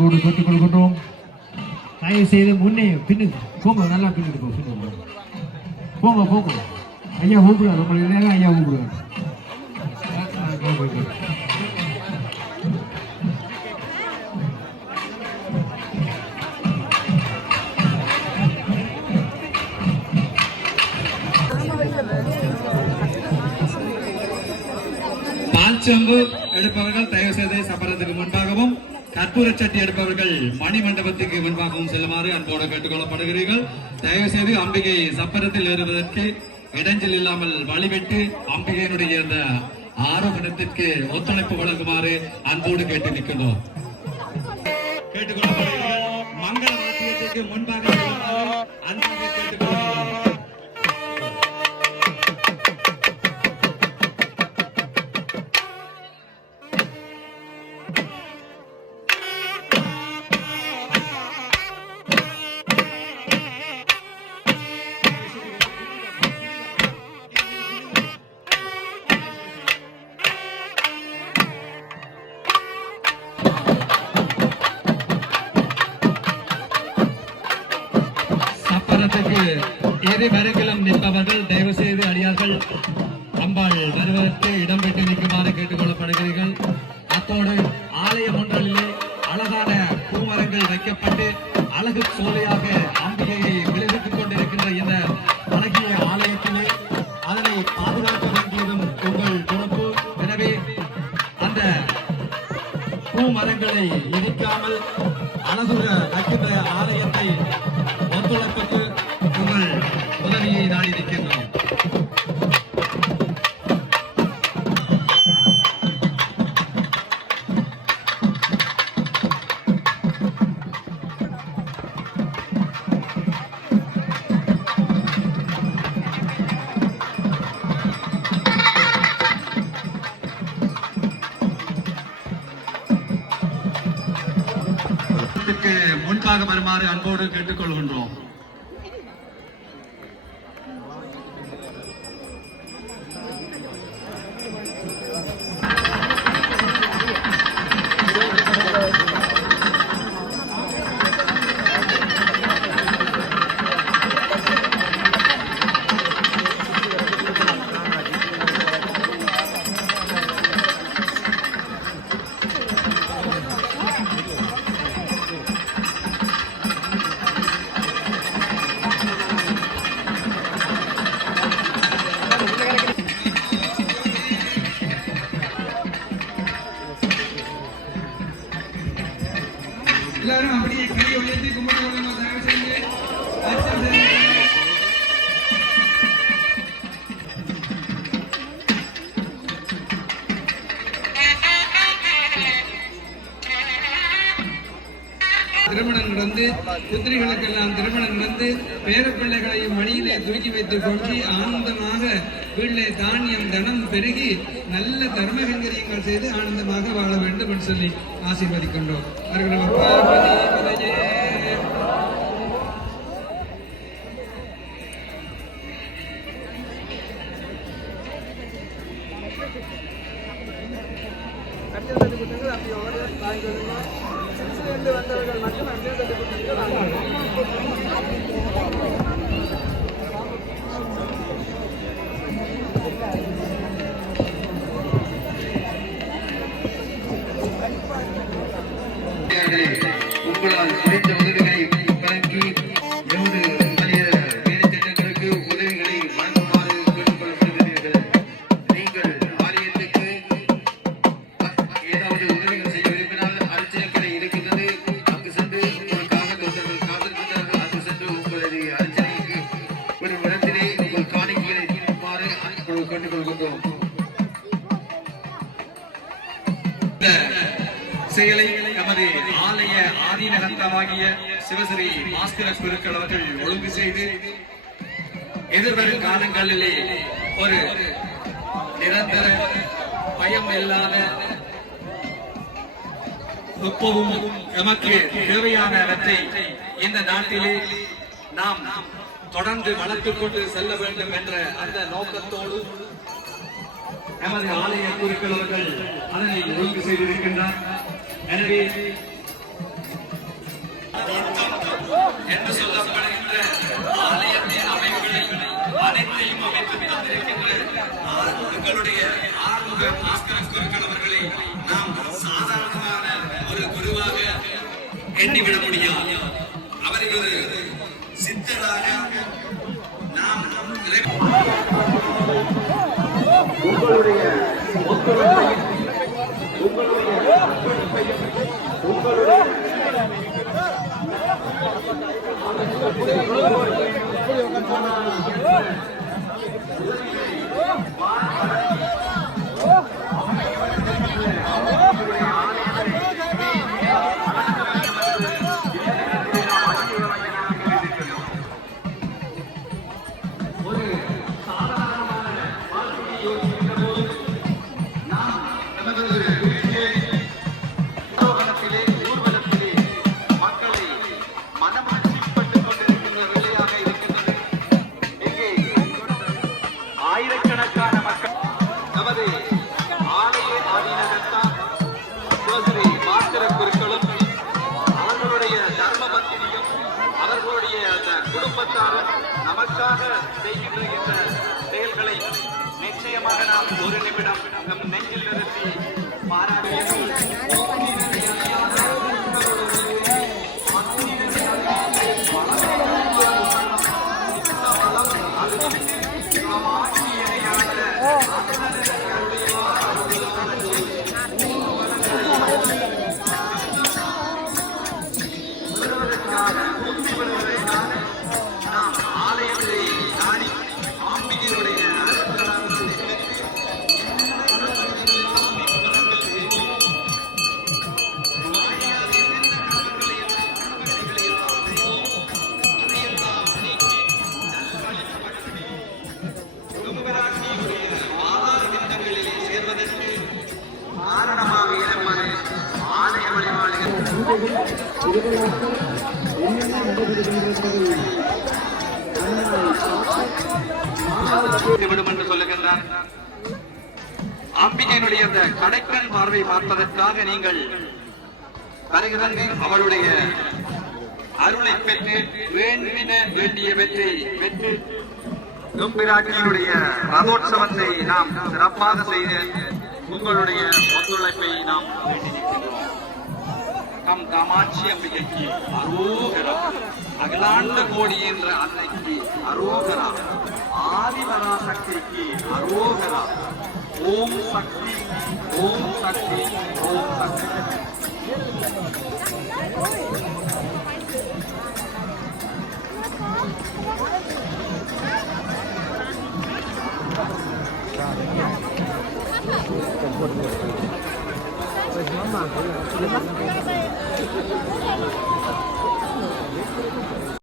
அன்போடு கேட்டுக் கொள்கின்றோம். தயவு செய்து முன்னே பின்னுக்கு போங்க, நல்லா பின்னுக்கு போங்க போங்க. ஐயா கூப்பிடுவார், உங்களுக்கு நேரம் ஐயா கூப்பிடுவார். பால்செம்பு எடுப்பவர்கள் தயவு செய்து சப்பரத்துக்கு முன்பாகவும், கற்பூர சட்டி எடுப்பவர்கள் மணிமண்டபத்துக்கு முன்பாகவும் செல்லுமாறு அன்போடு கேட்டுக்கொள்ளப்படுகிறீர்கள். தயவு செய்து அம்பிகை சப்பரத்தில் ஏறுவதற்கு இடைஞ்சல் இல்லாமல் வழிவிட்டு அம்பிகையினுடைய அந்த ஆரோகணத்திற்கு ஒத்துழைப்பு வழங்குமாறு அன்போடு கேட்டு நிற்கின்றோம். கேட்டுக்கொள்ளப்படுகிறீர்கள். மங்கள வாத்தியத்திற்கு முன்பாக அன்போடு கேட்டுக்கொள்ளப்படுகிறோம். இரு வரைக்கிலும் நிற்பவர்கள் தயவு செய்து அடியார்கள் அம்பாள் வருவதற்கு இடம் பெற்று நிற்குமாறு கேட்டுக்கொள்ளப்படுகிறீர்கள். அத்தோடு ஆலய ஒன்றிலே அழகான பூமரங்கள் வைக்கப்பட்டு அழகு சோலையாக அம்பிகையை விளைவித்துக் கொண்டிருக்கின்ற இந்த அழகிய ஆலயத்திலே அதனை பாதுகாக்க வேண்டியதும் உங்கள் பொறுப்பு. எனவே அந்த பூமரங்களை இடிக்காமல் அழகுற வைக்கின்ற ஆலயத்தை ஒத்துழைப்புக்கு உங்கள் உதவியை நாடி நிற்கின்றோம். முன்பாக வருமாறு அன்போடு கேட்டுக்கொள்கின்றோம். எல்லாரும் அப்படியே கையை உயர்த்தி கும்பிட்டு கொள்ளுங்க. தயவு செஞ்சு திருமணம் நடந்து புத்திரிகளுக்கெல்லாம் திருமணம் நடந்து பேரப்பிள்ளைகளையும் மடியிலே தூக்கி வைத்து கொண்டு ஆனந்தமாக வீட்டிலே தானியம் தனம் பெருகி நல்ல தர்ம கைங்கரியங்கள் செய்து ஆனந்தமாக வாழ வேண்டும் என்று சொல்லி ஆசீர்வதிக்கின்றோம். வந்தவர்கள் மட்டும் உங்களால் முடிந்த உதவிகளை வழங்கி எமது வேலைத்திட்டங்களுக்கு உதவிகளை வழங்குமாறு கேட்டுக்கொள்ளப்படுகிறீர்கள். நீங்கள் ஆலயத்துக்கு ஏதாவது உதவிகள் செய்ய விரும்பினால் அர்ச்சனைகளை இருக்கின்றது. அங்கு சென்று உங்களுக்காக தொண்டர்கள் காத்திருக்கிறார்கள். அங்கு சென்று உங்களது அர்ச்சனைக்கு ஒரு இடத்திலே உங்கள் காணிக்கைகளை தீர்க்குமாறு அன்போடு கேட்டுக்கொள்கின்றோம். செயலை நமது ஆலய ஆதீனகந்தமாகிய சிவஸ்ரீ மாஸ்திர குருக்கள் அவர்கள் ஒழுங்கு செய்து எதிர்வரும் காலங்களிலே ஒரு நிரந்தர பயம் இல்லாத எப்பவும் நமக்கு தேவையானவற்றை இந்த நாட்டிலே நாம் தொடர்ந்து வளர்த்துக் கொண்டு செல்ல வேண்டும் என்ற அந்த நோக்கத்தோடு நமது ஆலய குருக்கள் அவர்கள் அதனை ஒழுங்கு செய்திருக்கின்றார். எனவே என்று சொல்லப்படுகின்ற ஆலயத்தின் அமைப்புகளை அனைத்தையும் அமைத்து தந்திருக்கின்ற எங்களுடைய ஆறுமுக பாஸ்கர குருக்கள் அவர்களை நாம் சாதாரணமான ஒரு குருவாக எண்ணிவிட முடியாது. அவரை ஒரு சித்தராக நாம் உங்களுடைய ஆயிரக்கணக்கான மக்கள் நமது ஆலய ஆதீனத்தார் சிவஸ்ரீ பாஸ்கர குருக்களும் அவர்களுடைய தர்ம பத்தினியும் அவர்களுடைய அந்த குடும்பத்தாரும் நமக்காக செய்கின்ற இந்த செயல்களை நிச்சயமாக நாம் ஒரு நிமிடம் நம் நெஞ்சில் நிறுத்தி நாம் ஆலயத்தை நாடி அம்பிகையுடைய காரணமாக இருப்பது ஆலய வழிபாடுகள் விடும் என்று சொல்லுகின்றார். அம்பிகையினுடைய அந்த கடைக்கண் பார்வை பார்ப்பதற்காக நீங்கள் வருகிறது. அவளுடைய அருளை பெற்று வேண்டியவற்றை பெற்று எம்பிராட்டியினுடைய ரதோற்சவத்தை நாம் சிறப்பாக செய்து உங்களுடைய ஒத்துழைப்பை நாம் வேண்டியிருக்கிறோம். கம் காமாட்சி அம்பிகைக்கு அரோகரா, அகிலாண்ட கோடி என்ற அன்னைக்கு அரோகரா, ஆதிபராசக்திக்கு அரோகரா. ஓம் சக்தி, ஓம் சக்தி, ஓம் சக்தி.